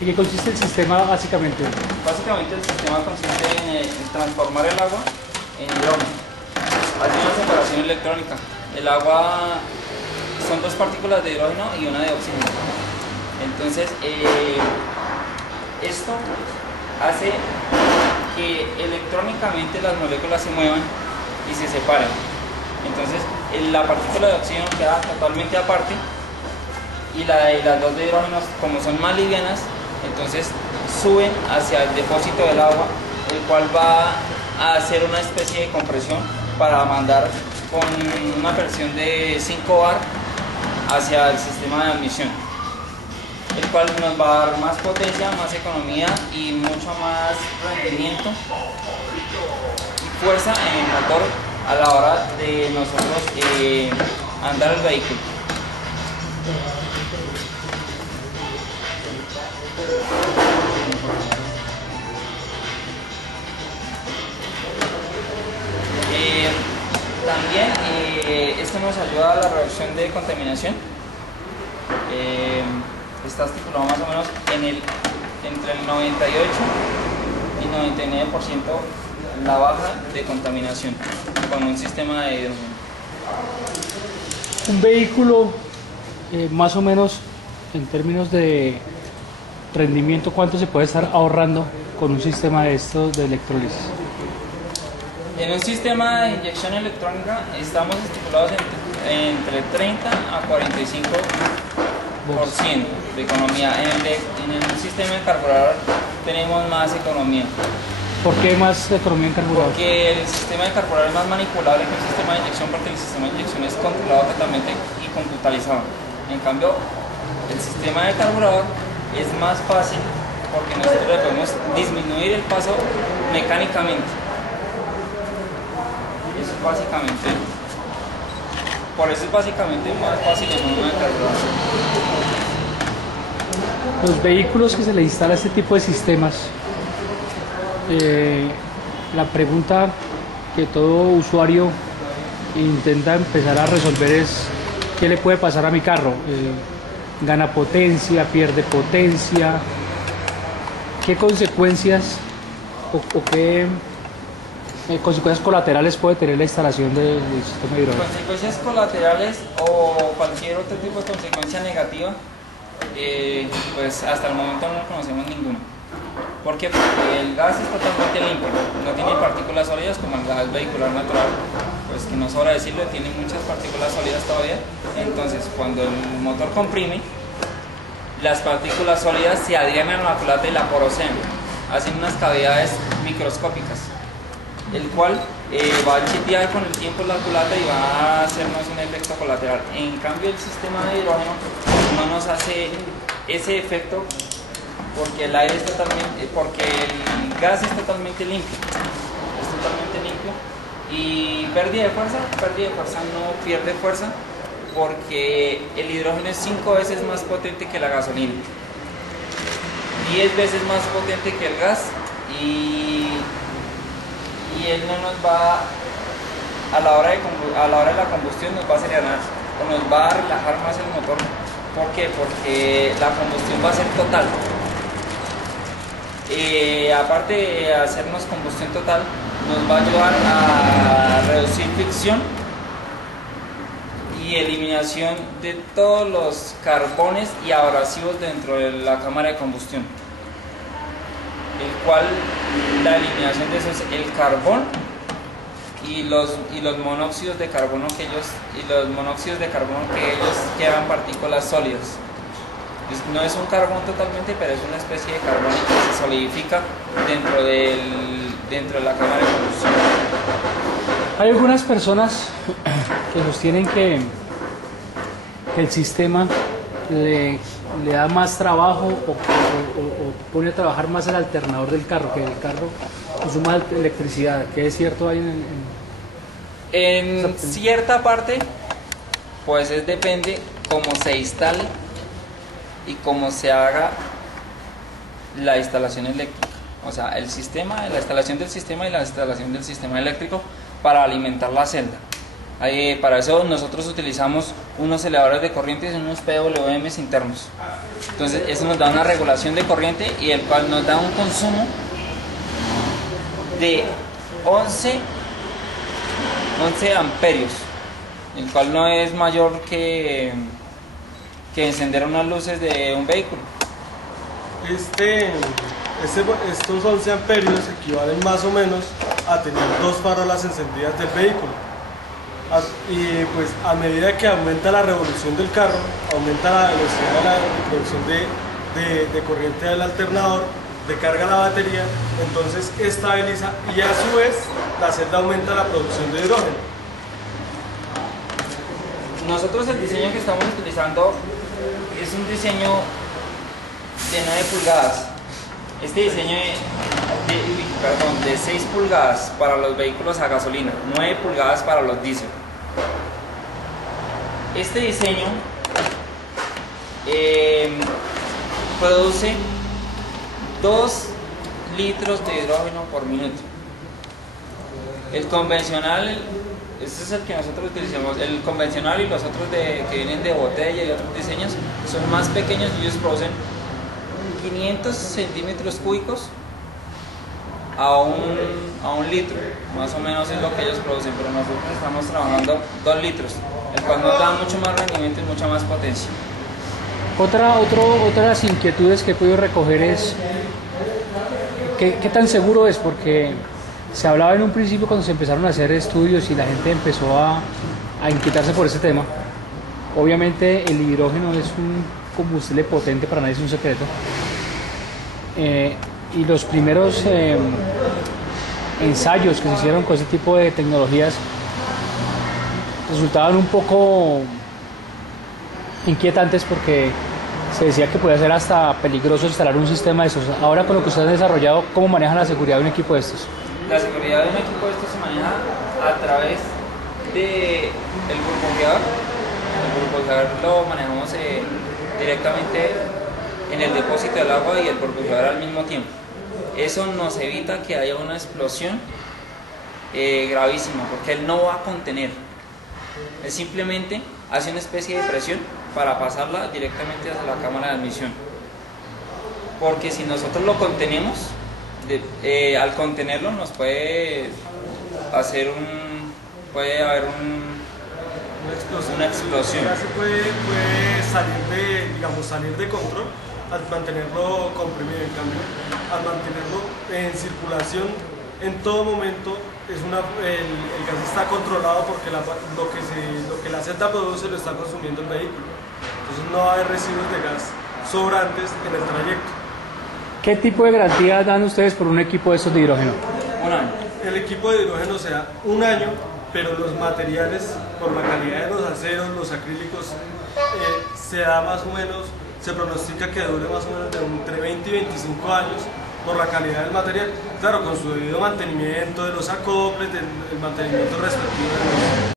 ¿En qué consiste el sistema básicamente? Básicamente el sistema consiste en transformar el agua en hidrógeno. Hay una separación electrónica. El agua son dos partículas de hidrógeno y una de oxígeno. Entonces, esto hace que electrónicamente las moléculas se muevan y se separen. Entonces, la partícula de oxígeno queda totalmente aparte y las dos de hidrógeno, como son más livianas, entonces suben hacia el depósito del agua, el cual va a hacer una especie de compresión para mandar con una presión de 5 bar hacia el sistema de admisión, el cual nos va a dar más potencia, más economía y mucho más rendimiento y fuerza en el motor a la hora de nosotros andar el vehículo. También esto nos ayuda a la reducción de contaminación. Está estipulado más o menos entre el 98 y 99% la baja de contaminación con un sistema de hidrógeno. Un vehículo, más o menos en términos de rendimiento, ¿cuánto se puede estar ahorrando con un sistema de estos de electrólisis? En un sistema de inyección electrónica estamos estipulados entre 30 a 45% de economía. En el sistema de carburador tenemos más economía. ¿Por qué más economía en carburador? Porque el sistema de carburador es más manipulable que el sistema de inyección, porque el sistema de inyección es controlado totalmente y computarizado. En cambio, el sistema de carburador es más fácil porque nosotros le podemos disminuir el paso mecánicamente. Eso es básicamente, por eso es básicamente más fácil en una carburador. Los vehículos que se le instala este tipo de sistemas, la pregunta que todo usuario intenta empezar a resolver es: ¿qué le puede pasar a mi carro? ¿Gana potencia? ¿Pierde potencia? ¿Qué consecuencias o qué consecuencias colaterales puede tener la instalación del sistema hidráulico? Consecuencias colaterales o cualquier otro tipo de consecuencia negativa, pues hasta el momento no conocemos ninguna. ¿Por qué? Porque el gas es totalmente limpio, no tiene partículas sólidas como el gas vehicular natural, pues que no sobra decirlo, tiene muchas partículas sólidas todavía. Entonces, cuando el motor comprime, las partículas sólidas se adhieren a la culata y la porosean, hacen unas cavidades microscópicas, el cual va a chipear con el tiempo la culata y va a hacernos un efecto colateral. En cambio, el sistema de hidrógeno no nos hace ese efecto porque el aire es totalmente, porque el gas es totalmente limpio, y pérdida de fuerza no pierde fuerza porque el hidrógeno es 5 veces más potente que la gasolina, 10 veces más potente que el gas, y él no nos va, a la hora de la combustión nos va a acelerar o nos va a relajar más el motor. ¿Por qué? Porque la combustión va a ser total. Aparte de hacernos combustión total, nos va a ayudar a reducir fricción y eliminación de todos los carbones y abrasivos dentro de la cámara de combustión, el cual la eliminación de eso es el carbón y los monóxidos de carbono que ellos quedan partículas sólidas. No es un carbón totalmente, pero es una especie de carbón que se solidifica dentro de la cámara de combustión. Hay algunas personas que sostienen que el sistema le da más trabajo o pone a trabajar más el alternador del carro, que el carro consuma electricidad. ¿Qué es cierto ahí en cierta parte? Pues depende cómo se instale y cómo se haga la instalación eléctrica, o sea, la instalación del sistema y la instalación del sistema eléctrico para alimentar la celda. Para eso nosotros utilizamos unos elevadores de corrientes y unos PWMs internos. Entonces eso nos da una regulación de corriente y el cual nos da un consumo de 11 amperios, el cual no es mayor que encender unas luces de un vehículo. Estos 11 amperios equivalen más o menos a tener 2 farolas encendidas del vehículo. Y pues a medida que aumenta la revolución del carro, aumenta la velocidad de la producción de corriente del alternador, recarga la batería, entonces estabiliza y a su vez la celda aumenta la producción de hidrógeno. Nosotros el diseño que estamos utilizando es un diseño de 9 pulgadas. Este diseño de 6 pulgadas para los vehículos a gasolina, 9 pulgadas para los diésel. Este diseño produce 2 litros de hidrógeno por minuto. El convencional, este es el que nosotros utilizamos, el convencional y los otros que vienen de botella y otros diseños son más pequeños y ellos producen 500 centímetros cúbicos a un litro, más o menos es lo que ellos producen, pero nosotros estamos trabajando 2 litros, el cual nos da mucho más rendimiento y mucha más potencia. Otras inquietudes que he podido recoger es ¿qué tan seguro es? Porque se hablaba en un principio cuando se empezaron a hacer estudios y la gente empezó a inquietarse por ese tema. Obviamente el hidrógeno es un combustible potente, para nadie es un secreto. Y los primeros ensayos que se hicieron con ese tipo de tecnologías resultaban un poco inquietantes porque se decía que podía ser hasta peligroso instalar un sistema de estos. Ahora con lo que ustedes han desarrollado, ¿cómo manejan la seguridad de un equipo de estos? La seguridad de un equipo de estos se maneja a través del burbujeador. El burbujeador lo manejamos directamente en el depósito del agua y el burbujeador al mismo tiempo. Eso nos evita que haya una explosión gravísima, porque él no va a contener. Él simplemente hace una especie de presión para pasarla directamente hacia la cámara de admisión. Porque si nosotros lo contenemos, al contenerlo nos puede hacer puede haber una explosión. Se puede salir de control al mantenerlo comprimido. En cambio, al mantenerlo en circulación en todo momento, el gas está controlado porque lo que la celda produce lo está consumiendo el vehículo. Entonces no va a haber residuos de gas sobrantes en el trayecto. ¿Qué tipo de garantía dan ustedes por un equipo de estos de hidrógeno? 1 año. El equipo de hidrógeno se da 1 año, pero los materiales, por la calidad de los aceros, los acrílicos, se pronostica que dure más o menos de entre 20 y 25 años por la calidad del material. Claro, con su debido mantenimiento de los acoples, del mantenimiento respectivo de los